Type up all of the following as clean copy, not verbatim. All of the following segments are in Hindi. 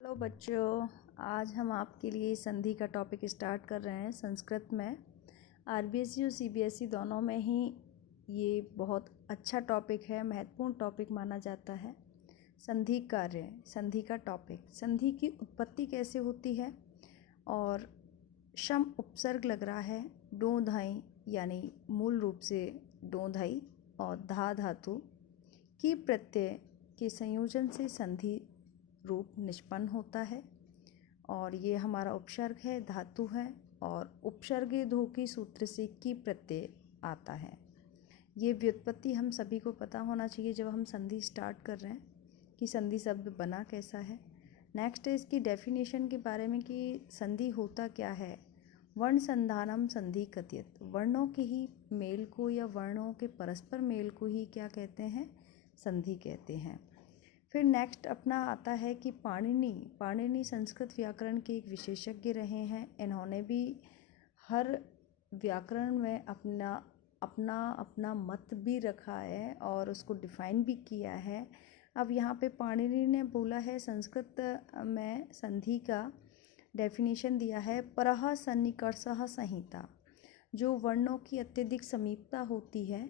हेलो बच्चों, आज हम आपके लिए संधि का टॉपिक स्टार्ट कर रहे हैं संस्कृत में। आरबीएसई और सीबीएसई दोनों में ही ये बहुत अच्छा टॉपिक है, महत्वपूर्ण टॉपिक माना जाता है। संधि कार्य, संधि का टॉपिक, संधि की उत्पत्ति कैसे होती है और शम उपसर्ग लग रहा है डो धाई, यानी मूल रूप से डो धाई और धा धातु की प्रत्यय के संयोजन से संधि रूप निष्पन्न होता है। और ये हमारा उपसर्ग है, धातु है, और उपसर्गे धो की सूत्र से की प्रत्यय आता है। ये व्युत्पत्ति हम सभी को पता होना चाहिए जब हम संधि स्टार्ट कर रहे हैं कि संधि शब्द बना कैसा है। नेक्स्ट है इसकी डेफिनेशन के बारे में कि संधि होता क्या है। वर्ण संधानम संधि कथ्यत, वर्णों के ही मेल को या वर्णों के परस्पर मेल को ही क्या कहते हैं, संधि कहते हैं। फिर नेक्स्ट अपना आता है कि पाणिनि संस्कृत व्याकरण के एक विशेषज्ञ रहे हैं। इन्होंने भी हर व्याकरण में अपना मत भी रखा है और उसको डिफाइन भी किया है। अब यहाँ पे पाणिनि ने बोला है, संस्कृत में संधि का डेफिनेशन दिया है, परः सन्निकर्षः संहिता। जो वर्णों की अत्यधिक समीपता होती है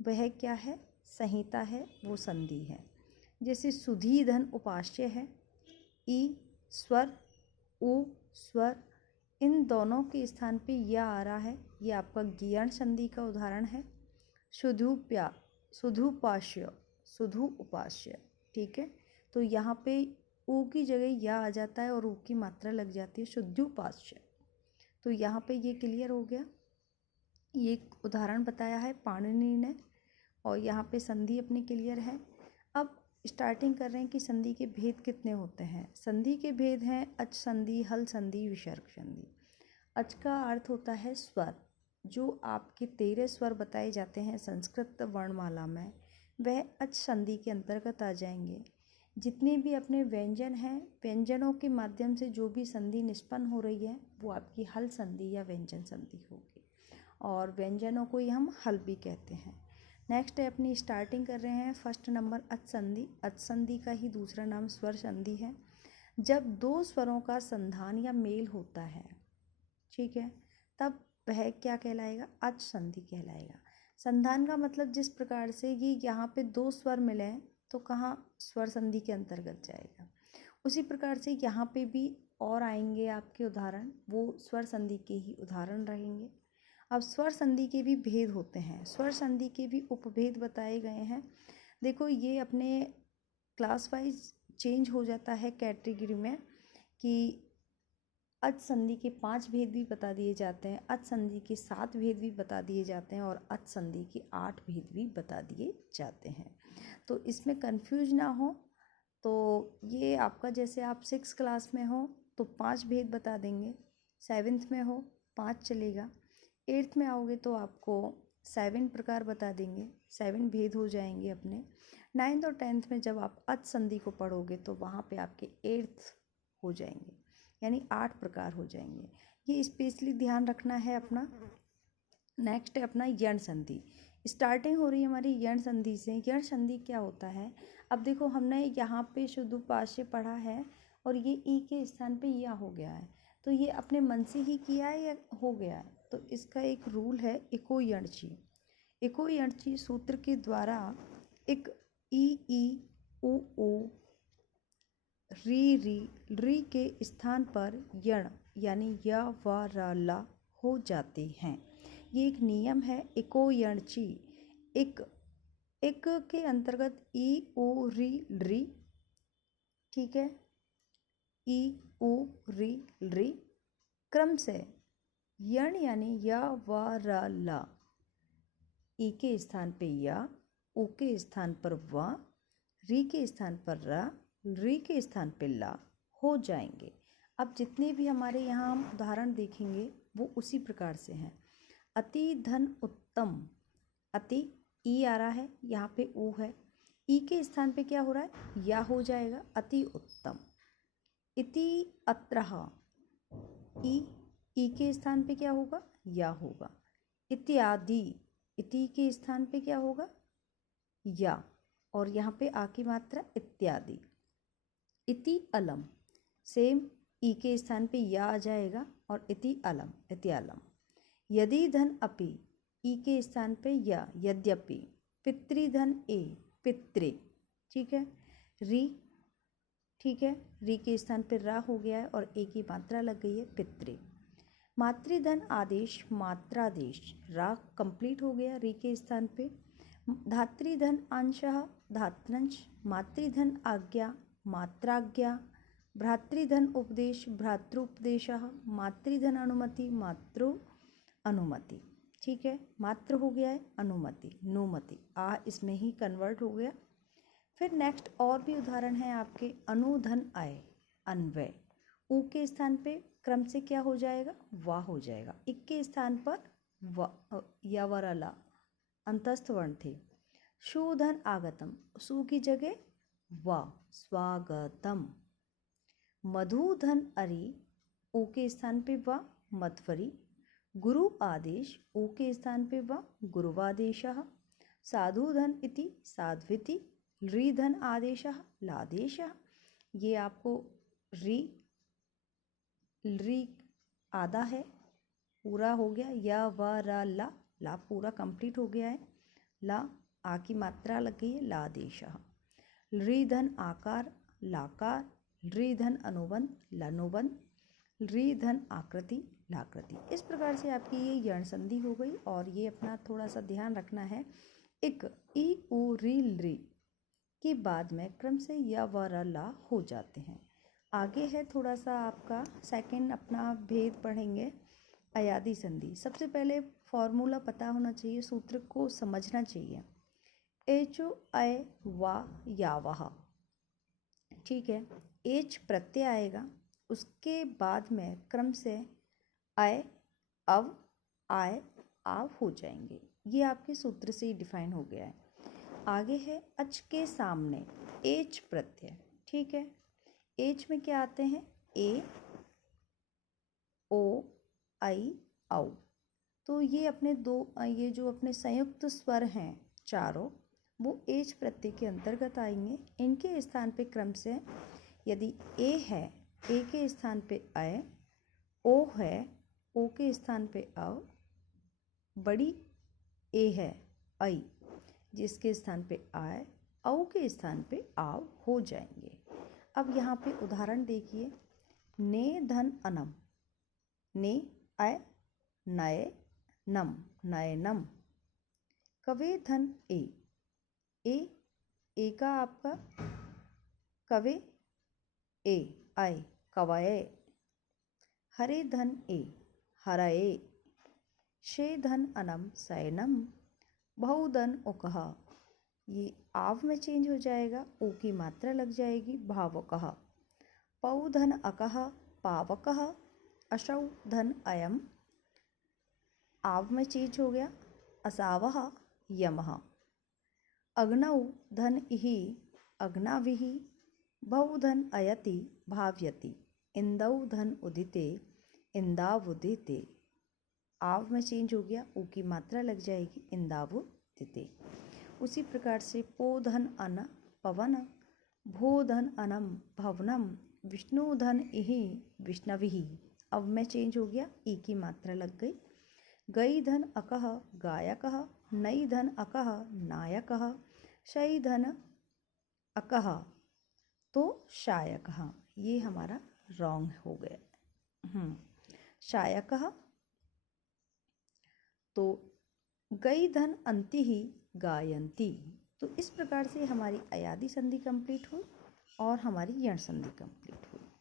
वह क्या है, संहिता है, वो संधि है। जैसे सुधी धन उपास्य है, ई स्वर, उ स्वर, इन दोनों के स्थान पे या आ रहा है, ये आपका ज्ञण संधि का उदाहरण है। सुधुपास्य, सुधु उपास्य, ठीक है। तो यहाँ पे उ की जगह या आ जाता है और उ की मात्रा लग जाती है, शुद्धुपास्य। तो यहाँ पे ये क्लियर हो गया। ये एक उदाहरण बताया है पाणिनि ने और यहाँ पे संधि अपनी क्लियर है। अब स्टार्टिंग कर रहे हैं कि संधि के भेद कितने होते हैं। संधि के भेद हैं अच संधि, हल संधि, विसर्ग संधि। अच का अर्थ होता है स्वर। जो आपके 13 स्वर बताए जाते हैं संस्कृत वर्णमाला में, वह अच संधि के अंतर्गत आ जाएंगे। जितने भी अपने व्यंजन हैं, व्यंजनों के माध्यम से जो भी संधि निष्पन्न हो रही है वो आपकी हल संधि या व्यंजन संधि होगी, और व्यंजनों को ही हम हल भी कहते हैं। नेक्स्ट है अपनी स्टार्टिंग कर रहे हैं फर्स्ट नंबर अच संधि। अच संधि का ही दूसरा नाम स्वर संधि है। जब दो स्वरों का संधान या मेल होता है, ठीक है, तब वह क्या कहलाएगा, अच संधि कहलाएगा। संधान का मतलब जिस प्रकार से कि यहाँ पे दो स्वर मिले हैं तो कहाँ स्वर संधि के अंतर्गत जाएगा, उसी प्रकार से यहाँ पे भी और आएंगे आपके उदाहरण, वो स्वर संधि के ही उदाहरण रहेंगे। अब स्वर संधि के भी भेद होते हैं, स्वर संधि के भी उपभेद बताए गए हैं। देखो ये अपने क्लास वाइज चेंज हो जाता है कैटेगरी में, कि अच संधि के 5 भेद भी बता दिए जाते हैं, अच संधि के 7 भेद भी बता दिए जाते हैं, और अच संधि के 8 भेद भी बता दिए जाते हैं। तो इसमें कंफ्यूज ना हो, तो ये आपका जैसे आप 6 क्लास में हो तो 5 भेद बता देंगे, 7th में हो 5 चलेगा, 8th में आओगे तो आपको 7 प्रकार बता देंगे, 7 भेद हो जाएंगे अपने। 9th और 10th में जब आप अच संधि को पढ़ोगे तो वहाँ पे आपके 8th हो जाएंगे, यानी 8 प्रकार हो जाएंगे। ये स्पेशली ध्यान रखना है अपना। नेक्स्ट है अपना यण संधि। स्टार्टिंग हो रही है हमारी यण संधि से। यण संधि क्या होता है, अब देखो हमने यहाँ पे शुद्धोपास्य पढ़ा है और ये ई के स्थान पे या हो गया है, तो ये अपने मन से ही किया है या हो गया है। तो इसका एक रूल है इको यणची। इको यणची सूत्र के द्वारा एक ई उ री के स्थान पर यण यानी य व र ला हो जाते हैं। ये एक नियम है इको यणची। एक के अंतर्गत ई उ री, ठीक है, ई उ री क्रम से यण यानी य व र ला, ई के स्थान पे या, उ के स्थान पर व, री के स्थान पर र, री के स्थान पे ला हो जाएंगे। अब जितने भी हमारे यहाँ हम उदाहरण देखेंगे वो उसी प्रकार से हैं। अति धन उत्तम, अति ई आ रहा है, यहाँ पे ऊ है, ई के स्थान पे क्या हो रहा है, या हो जाएगा, अति उत्तम। इति अत्रः, ई के स्थान पे क्या होगा, या होगा। इत्यादि, इति के स्थान पे क्या होगा, या, और यहाँ पे आ की मात्रा इत्यादि। इति अलम, सेम ई के स्थान पे या आ जाएगा और इति अलम। यदि धन अपि, ई के स्थान पे या, यद्यपि। पितृधन ए, पित्रे, ठीक है। री, ठीक है, री के स्थान पे रा हो गया है और ए की मात्रा लग गई है, पित्रे। मातृधन आदेश, मात्रादेश, रा कंप्लीट हो गया री के स्थान पे। धातृधन अंशः, धात्रंश। मातृधन आज्ञा, मात्राज्ञा। भ्रातृधन उपदेश, भ्रातृपदेशः। मातृधन अनुमति, मातृ अनुमति, ठीक है। मात्र हो गया है अनुमति, नुमति, आ इसमें ही कन्वर्ट हो गया। फिर नेक्स्ट और भी उदाहरण है आपके। अनुधन आय, अन्वय। ऊ के स्थान पे क्रम से क्या हो जाएगा, वा हो जाएगा। इक के स्थान पर यवरला अंतस्थ वर्ण थे। शूधन आगतम, सु की जगह वा, स्वागतम। मधुधन अरि, ऊ के स्थान पे वा, मध्वरी। गुरु आदेश, ऊ के स्थान पे वा, गुरुवादेशः। साधुधन इति, साध्विति। रीधन आदेशः, लादेशः। ये आपको री आधा है, पूरा हो गया। या व र ला, ला पूरा कंप्लीट हो गया है। ला, आ की मात्रा लग गई है, लादेशः। रीधन आकार, लाकार। रीधन अनुबंध, लनुबंध। रीधन आकृति, लाकृति। इस प्रकार से आपकी ये यण संधि हो गई। और ये अपना थोड़ा सा ध्यान रखना है, इक, ई, उ, री, ली के बाद में क्रम से या व र ला हो जाते हैं। आगे है थोड़ा सा आपका सेकंड अपना भेद पढ़ेंगे, अयादी संधि। सबसे पहले फॉर्मूला पता होना चाहिए, सूत्र को समझना चाहिए। एचो अय वा या वह, ठीक है। एच प्रत्यय आएगा, उसके बाद में क्रम से अय, अव, आय, आव हो जाएंगे। ये आपके सूत्र से ही डिफाइन हो गया है। आगे है अच के सामने एच प्रत्यय, ठीक है। एच में क्या आते हैं, ए, ओ, आई, औ। तो ये अपने दो, ये जो अपने संयुक्त स्वर हैं चारों, वो एच प्रत्यय के अंतर्गत आएंगे। इनके स्थान पे क्रम से यदि ए है, ए के स्थान पे अय। ओ है, ओ के स्थान पे अव। बड़ी ए है, ऐ, जिसके स्थान पे आय। औ के स्थान पे आव हो जाएंगे। अब यहाँ पे उदाहरण देखिए। ने धन अनम, ने अय, नय नम, नयनम। कवे धन ए, ए का आपका कवे, ए, आय, कवये। हरे धन ए, हरये। शे धन अनम, शयनम। बहुधन उकह, ये आव में चेंज हो जाएगा, ओ की मात्रा लग जाएगी, भावकः। पौधन अकह, पावकः। अशौ धन अयम, आव में चेंज हो गया, असावः, यमः। अग्नौ धन इहि, अग्नाविः। बहुधन अयति, भाव्यति। इंदौ धन उदिते, इंदावुदिते। आव में चेंज हो गया, ऊ की मात्रा लग जाएगी, इंदावुदिते। उसी प्रकार से पोधन अन, पवन। भोधन अनम, भवनम। विष्णुधन इहि, विष्णविः। अब में चेंज हो गया, ई की मात्रा लग गई। गई धन अकह, गायकः। नई धन अकह, नायकः। शई धन अकह, तो शायकः। ये हमारा रॉन्ग हो गया। शायकः, तो गई धन अंति ही, गायंती। तो इस प्रकार से हमारी अयादी संधि कंप्लीट हुई और हमारी यण संधि कंप्लीट हुई।